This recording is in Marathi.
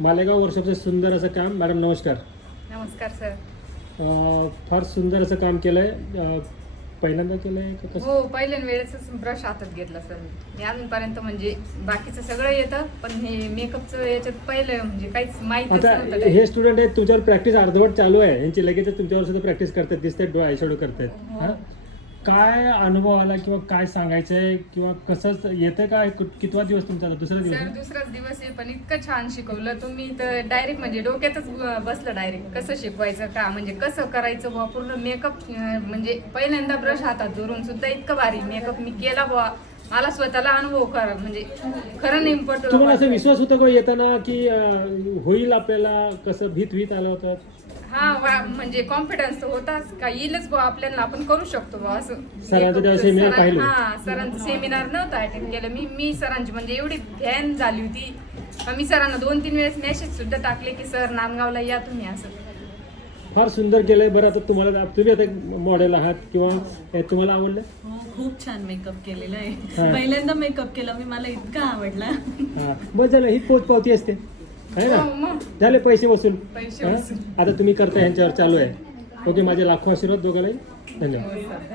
मालेगाव वर्कशॉपचं सुंदर असं काम. मॅडम नमस्कार. नमस्कार सर. फार सुंदर असं काम केलं आहे. पहिल्यांदा केलं आहे का कसं? हो, पहिल्या वेळेसच ब्रश हातात घेतला सर. मी अजूनपर्यंत म्हणजे बाकीचं सगळं येतं, पण हे मेकअपचं याच्यात पहिलं म्हणजे काहीच माहितीच आता नव्हतं. हे स्टुडंट आहेत, तुमच्यावर प्रॅक्टिस अर्धवट चालू आहे. यांची लगेचच तुमच्यावर सुद्धा प्रॅक्टिस करतात दिसते, आयशॅडो करतात. हां, काय अनुभव आला किंवा काय सांगायचंय किंवा कसं येतं काय? कितवा दिवस तुमचा? दुसरा दिवस सर आहे? दुसराच दिवस आहे, पण इतकं छान शिकवलं तुम्ही तर डायरेक्ट म्हणजे डोक्यातच बसलं डायरेक्ट. कसं शिकवायचं का म्हणजे कसं करायचं बुवा पूर्ण मेकअप. म्हणजे पहिल्यांदा ब्रश हातात धरून सुद्धा इतकं भारी मेकअप मी केला बुवा. मला स्वतःला अनुभव म्हणजे खरं नेमपट. तुम्हाला असं विश्वास होता का येताना की होईल आपल्याला? कसं भीत आलं होतं? म्हणजे कॉन्फिडन्स तर होताच का येईलच बुवा आपल्याला, आपण करू शकतो बुवा असं. सरांचं तेव्हा सेमिनार पाहिलं? हा, सरांचं सेमिनार नव्हतं अटेंड केलं मी सरांची म्हणजे एवढी फॅन झाली होती का मी सरांना 2-3 वेळेस मेसेज सुद्धा टाकले की सर नांदगावला या तुम्ही असं. फार सुंदर केलंय. बरं, आता तुम्ही आता मॉडेल आहात किंवा तुम्हाला आवडलं? हो, खूप छान मेकअप केलेला आहे. हा. पहिल्यांदा मेकअप केला मी, मला इतका आवडला. हां, बस झालं. ही पोच पावती असते आहे ना? हो, मग झाले पैसे वसूल. पैसे हां? वसूल. आता तुम्ही करता ह्यांच्यावर चालू आहे. ओके, माझे लाखो आशीर्वाद दोघांनाही. धन्यवाद. हो, सर.